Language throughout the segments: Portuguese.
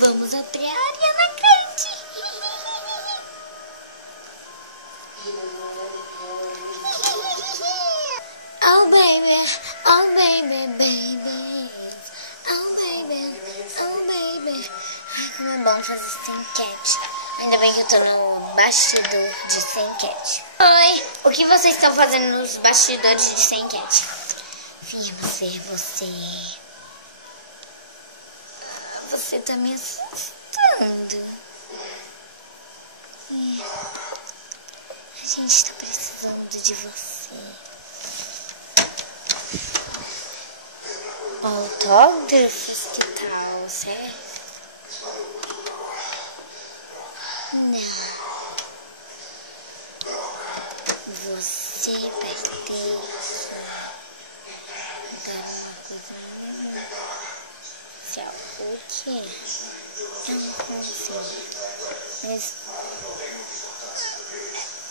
Vamos até a Ariana Grande. Oh baby, oh baby, baby. Oh baby, oh baby. Ai, como é bom fazer sem cat. Ainda bem que eu tô no bastidor de sem cat. Oi, o que vocês estão fazendo nos bastidores de sem cat? Viemos ver você. Você tá me assustando. A gente tá precisando de você. Autógrafos, que tal, certo? Não. Você vai ter que dar uma coisa especial. O quê? Não sei. Mas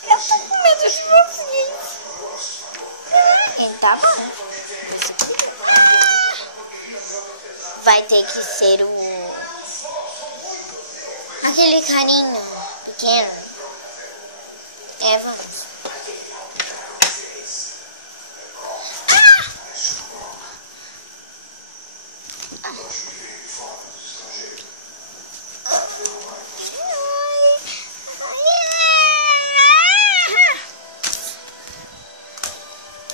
eu tô com medo de vocês. Tá bom. Vai ter que ser aquele carinho pequeno. Vamos.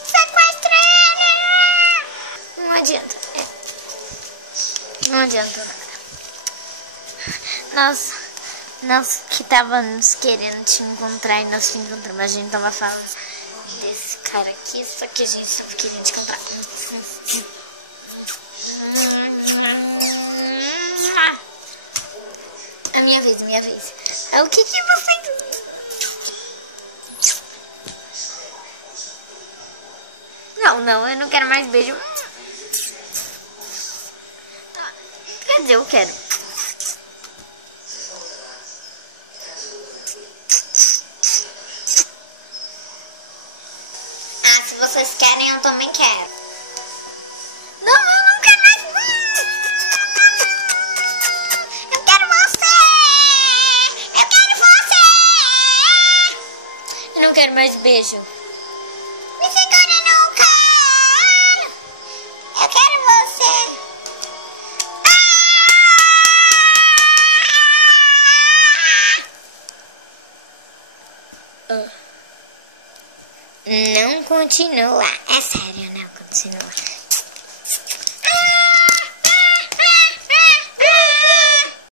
Sequestra ele! Não adianta. Não adianta nada. Nós que estávamos querendo te encontrar e nós te encontramos. A gente tava falando desse cara aqui, só que a gente tava querendo te encontrar. A minha vez, a minha vez. O que você... Não, eu não quero mais beijo. Quer dizer, eu quero. Se vocês querem, eu também quero. Não, eu não quero mais. Eu quero você. Eu quero você. Eu não quero mais beijo. Me segura, não quero. Eu quero você. Não continua. É sério, não continua.